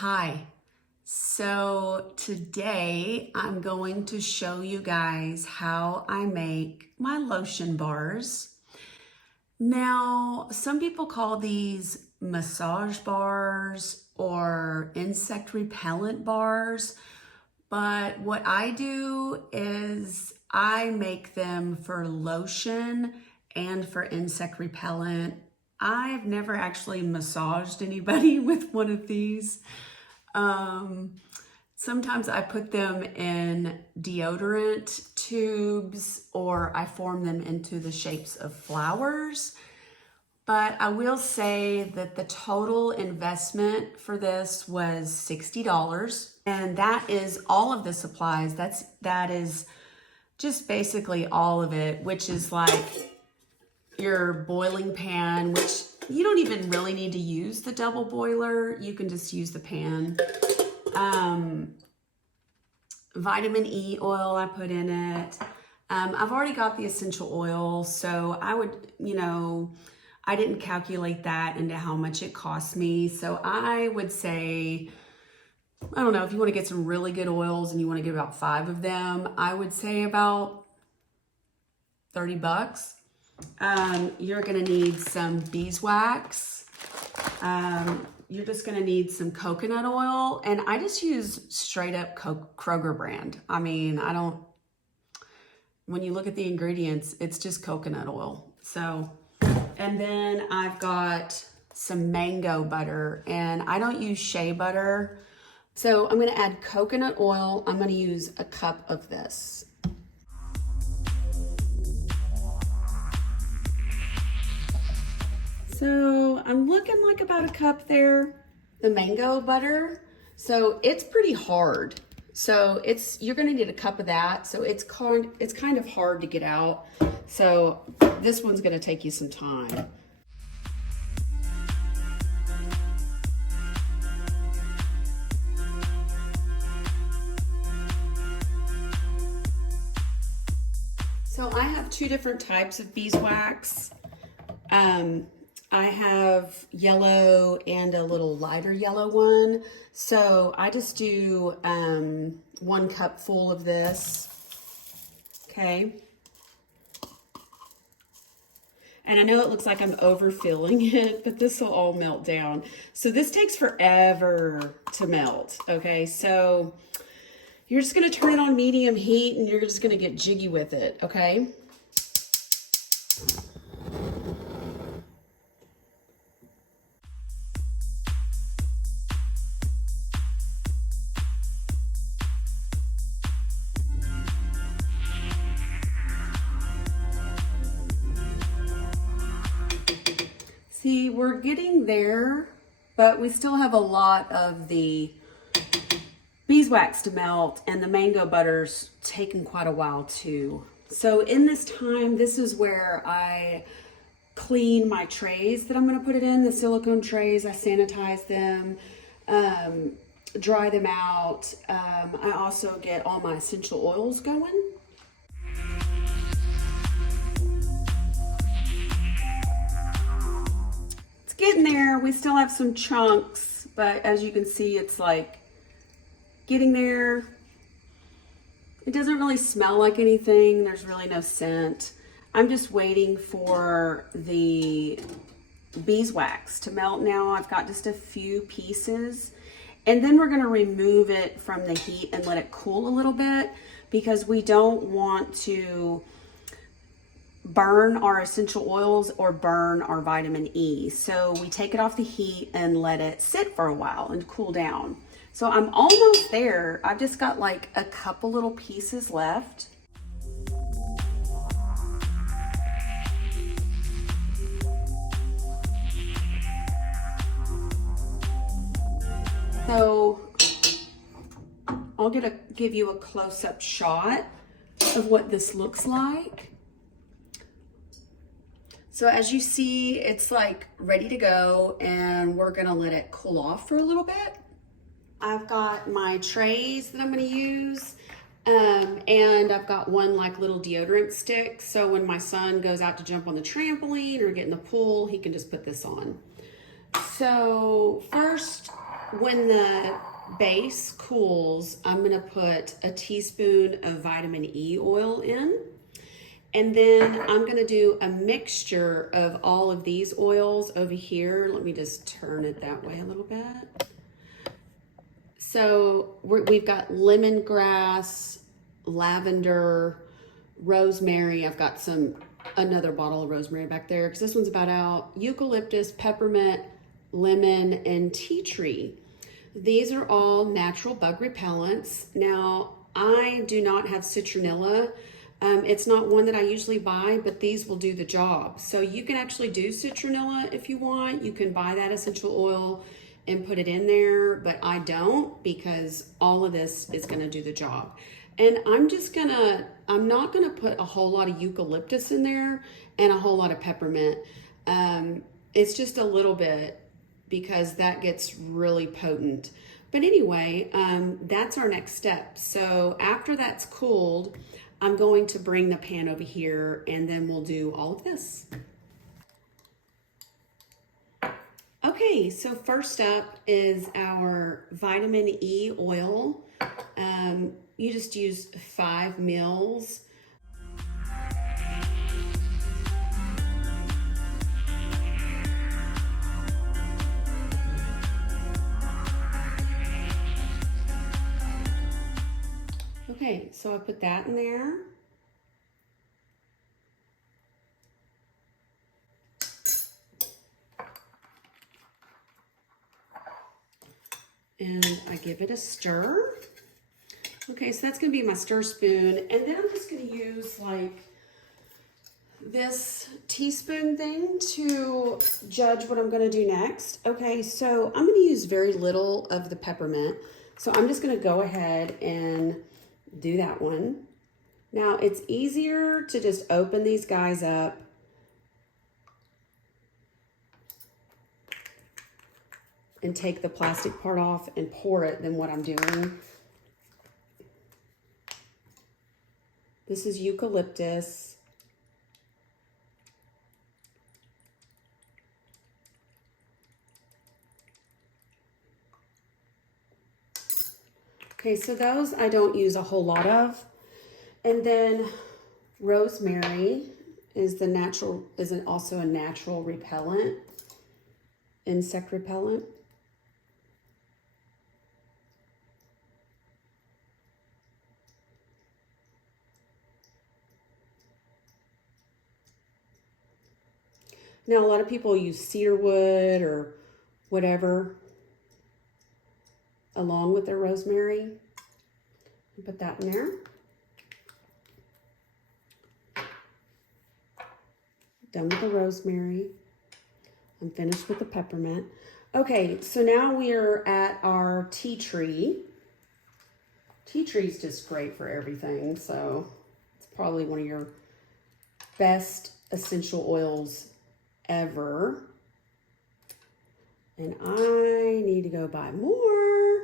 Hi. So today I'm going to show you guys how I make my lotion bars. Now, some people call these massage bars or insect repellent bars, but what I do is I make them for lotion and for insect repellent. I've never actually massaged anybody with one of these. Sometimes I put them in deodorant tubes or I form them into the shapes of flowers. But I will say that the total investment for this was $60. And that is all of the supplies. That is just basically all of it, which is like your boiling pan, which you don't even really need to use the double boiler. You can just use the pan. Vitamin E oil I put in it. I've already got the essential oil, so I would, I didn't calculate that into how much it cost me. So I would say, I don't know, if you want to get some really good oils and you want to get about 5 of them, I would say about 30 bucks. You're going to need some beeswax. You're just going to need some coconut oil. And I just use straight up Kroger brand. I mean, when you look at the ingredients, it's just coconut oil. So, and then I've got some mango butter, and I don't use shea butter. So I'm going to add coconut oil. I'm going to use a cup of this. So I'm looking like about a cup there, the mango butter. So it's pretty hard. So you're gonna need a cup of that. So it's kind of hard to get out. So this one's gonna take you some time. So I have 2 different types of beeswax. I have yellow and a little lighter yellow one. So I just do 1 cup full of this, okay? And I know it looks like I'm overfilling it, but this will all melt down. So this takes forever to melt, okay? So you're just gonna turn it on medium heat and you're just gonna get jiggy with it, okay? See, we're getting there, but we still have a lot of the beeswax to melt, and the mango butter's taken quite a while too. So in this time, this is where I clean my trays that I'm gonna put it in, the silicone trays. I sanitize them, dry them out. I also get all my essential oils going. Getting there. We still have some chunks, but as you can see, it's like getting there. It doesn't really smell like anything. There's really no scent. I'm just waiting for the beeswax to melt now. I've got just a few pieces, and then we're going to remove it from the heat and let it cool a little bit, because we don't want to burn our essential oils or burn our vitamin E. So we take it off the heat and let it sit for a while and cool down. So I'm almost there. I've just got like a couple little pieces left. So I'll give you a close-up shot of what this looks like. So as you see, it's like ready to go, and we're gonna let it cool off for a little bit. I've got my trays that I'm gonna use, and I've got 1 like little deodorant stick. So when my son goes out to jump on the trampoline or get in the pool, he can just put this on. So first, when the base cools, I'm gonna put a teaspoon of vitamin E oil in. And then I'm gonna do a mixture of all of these oils over here. Let me just turn it that way a little bit. So we've got lemongrass, lavender, rosemary. I've got another bottle of rosemary back there because this one's about out. Eucalyptus, peppermint, lemon, and tea tree. These are all natural bug repellents. Now, I do not have citronella. It's not one that I usually buy, but these will do the job. So you can actually do citronella if you want. You can buy that essential oil and put it in there, but I don't because all of this is gonna do the job. And I'm not gonna put a whole lot of eucalyptus in there and a whole lot of peppermint. It's just a little bit because that gets really potent. But anyway, that's our next step. So after that's cooled, I'm going to bring the pan over here and then we'll do all of this. Okay, so first up is our vitamin E oil. You just use 5 mils. Okay, so I put that in there. And I give it a stir. Okay, so that's gonna be my stir spoon. And then I'm just gonna use like this teaspoon thing to judge what I'm gonna do next. Okay, so I'm gonna use very little of the peppermint. So I'm just gonna go ahead and do that one. Now it's easier to just open these guys up and take the plastic part off and pour it than what I'm doing. This is eucalyptus. Okay, so those I don't use a whole lot of. And then rosemary is also a natural repellent, insect repellent. Now, a lot of people use cedarwood or whatever along with their rosemary. Put that in there. Done with the rosemary. I'm finished with the peppermint. Okay, so now we're at our tea tree. Tea tree is just great for everything, so it's probably one of your best essential oils ever. And I need to go buy more.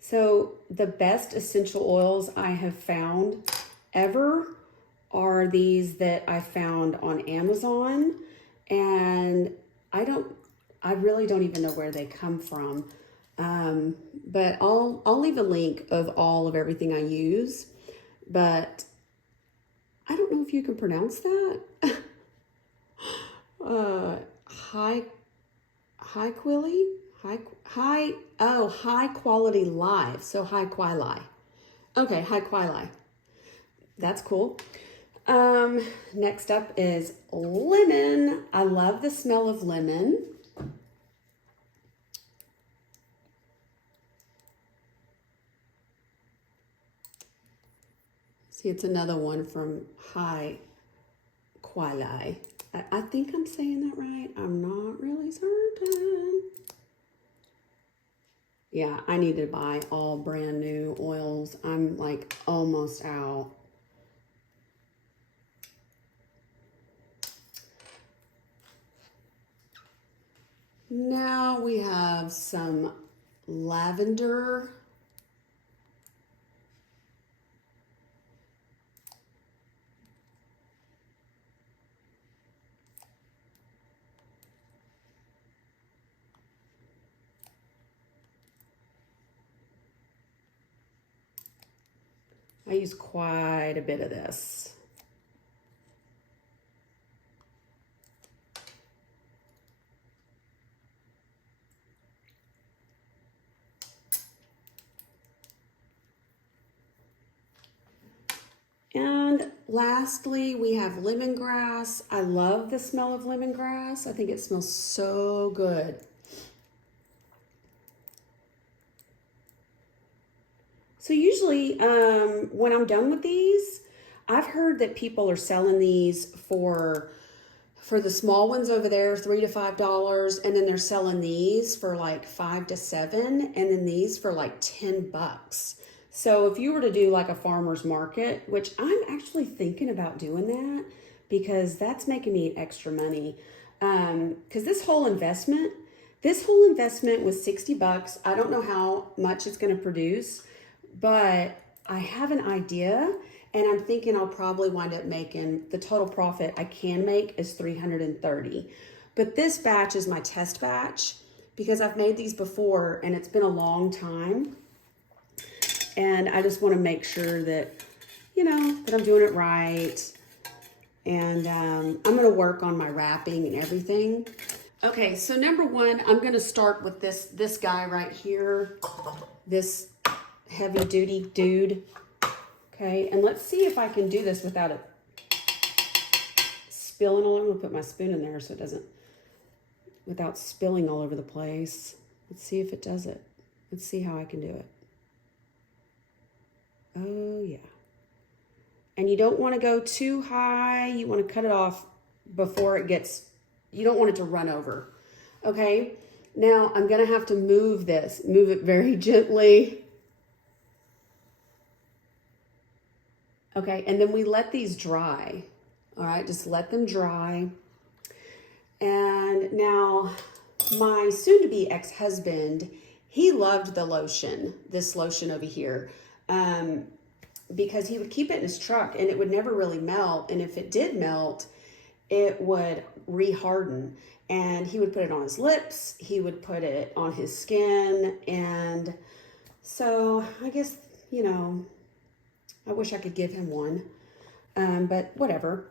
So the best essential oils I have found ever are these that I found on Amazon, and I really don't even know where they come from. But I'll leave a link of all of everything I use, but I don't know if you can pronounce that. High quality live. So high quali. Okay, high quali. That's cool. Next up is lemon. I love the smell of lemon. See, it's another one from High Quali. I think I'm saying that right. I'm not really certain. Yeah, I need to buy all brand new oils. I'm like almost out. Now we have some lavender. I use quite a bit of this. And lastly, we have lemongrass. I love the smell of lemongrass. I think it smells so good. So usually when I'm done with these, I've heard that people are selling these for the small ones over there, $3 to $5, and then they're selling these for like $5 to $7, and then these for like $10. So if you were to do like a farmer's market, which I'm actually thinking about doing that because that's making me extra money. Because this whole investment was $60. I don't know how much it's going to produce, but I have an idea, and I'm thinking I'll probably wind up making, the total profit I can make is $330. But this batch is my test batch because I've made these before and it's been a long time. And I just want to make sure that, you know, that I'm doing it right. And I'm going to work on my wrapping and everything. Okay, so number one, I'm going to start with this guy right here. This heavy duty dude. Okay, and let's see if I can do this without it spilling all over. I'm going to put my spoon in there so it doesn't, without spilling all over the place. Let's see if it does it. Let's see how I can do it. Oh, yeah. And you don't want to go too high. You want to cut it off before it gets, you don't want it to run over. Okay, now I'm going to have to move this. Move it very gently. Okay, and then we let these dry. All right, just let them dry. And now my soon-to-be ex-husband, he loved the lotion, this lotion over here, because he would keep it in his truck and it would never really melt. And if it did melt, it would re-harden. And he would put it on his lips, he would put it on his skin. And so I guess, you know, I wish I could give him one, but whatever.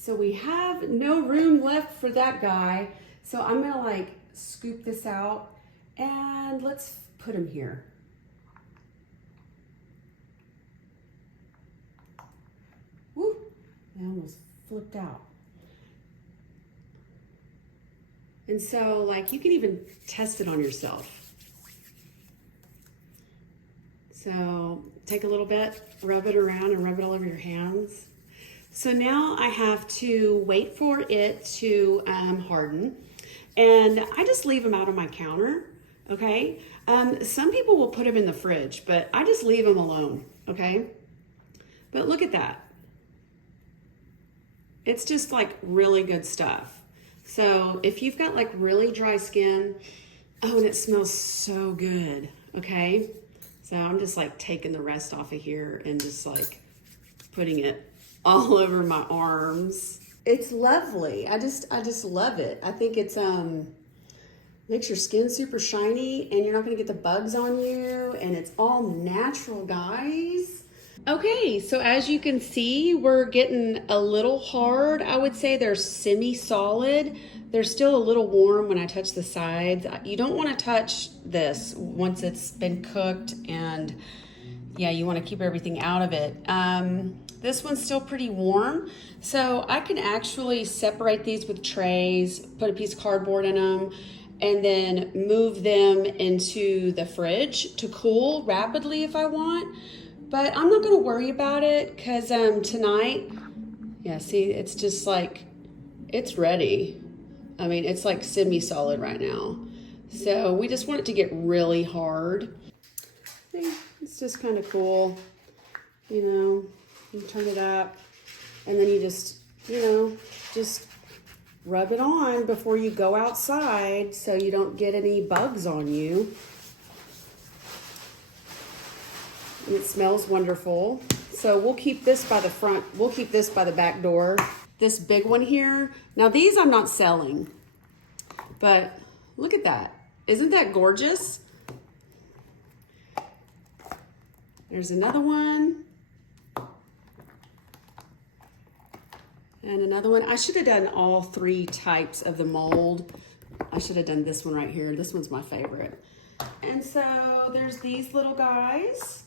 So we have no room left for that guy. So I'm gonna like scoop this out and let's put him here. Woo, I almost flipped out. And so like you can even test it on yourself. So take a little bit, rub it around and rub it all over your hands. So now I have to wait for it to harden, and I just leave them out on my counter, okay? Some people will put them in the fridge, but I just leave them alone, okay? But look at that. It's just like really good stuff. So if you've got like really dry skin, oh, and it smells so good, okay? So I'm just like taking the rest off of here and just like putting it all over my arms. It's lovely. I just love it. I think it's makes your skin super shiny and you're not gonna get the bugs on you, and it's all natural, guys. Okay, so as you can see, we're getting a little hard. I would say they're semi-solid. They're still a little warm when I touch the sides. You don't want to touch this once it's been cooked and yeah, you want to keep everything out of it. This one's still pretty warm, so I can actually separate these with trays, put a piece of cardboard in them, and then move them into the fridge to cool rapidly if I want. But I'm not going to worry about it because tonight, yeah, see, it's just like, it's ready. I mean, it's like semi-solid right now. So we just want it to get really hard. It's just kind of cool, you know, you turn it up and then you just, you know, just rub it on before you go outside so you don't get any bugs on you. And it smells wonderful. So we'll keep this by the front, we'll keep this by the back door. This big one here, now these I'm not selling, but look at that. Isn't that gorgeous? There's another one. And another one. I should have done all 3 types of the mold. I should have done this one right here. This one's my favorite. And so there's these little guys.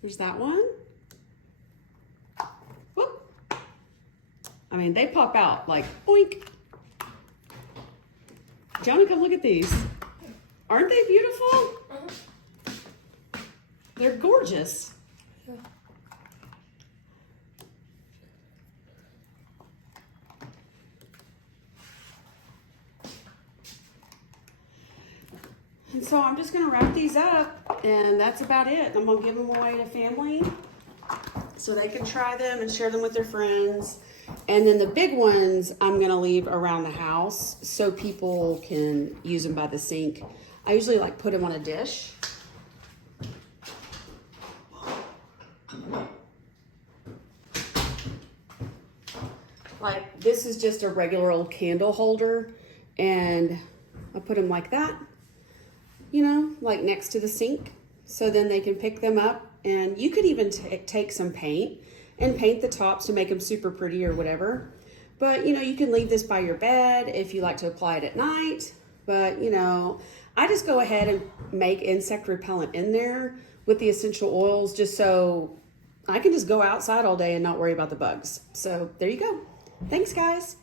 There's that one. Whoop. I mean, they pop out like oink. Jonah, come look at these. Aren't they beautiful? They're gorgeous. Yeah. And so I'm just gonna wrap these up and that's about it. I'm gonna give them away to family so they can try them and share them with their friends. And then the big ones I'm gonna leave around the house so people can use them by the sink. I usually like put them on a dish. Like this is just a regular old candle holder and I put them like that, you know, like next to the sink. So then they can pick them up and you could even take some paint and paint the tops to make them super pretty or whatever. But you know, you can leave this by your bed if you like to apply it at night. But you know, I just go ahead and make insect repellent in there with the essential oils just so I can just go outside all day and not worry about the bugs. So there you go. Thanks, guys.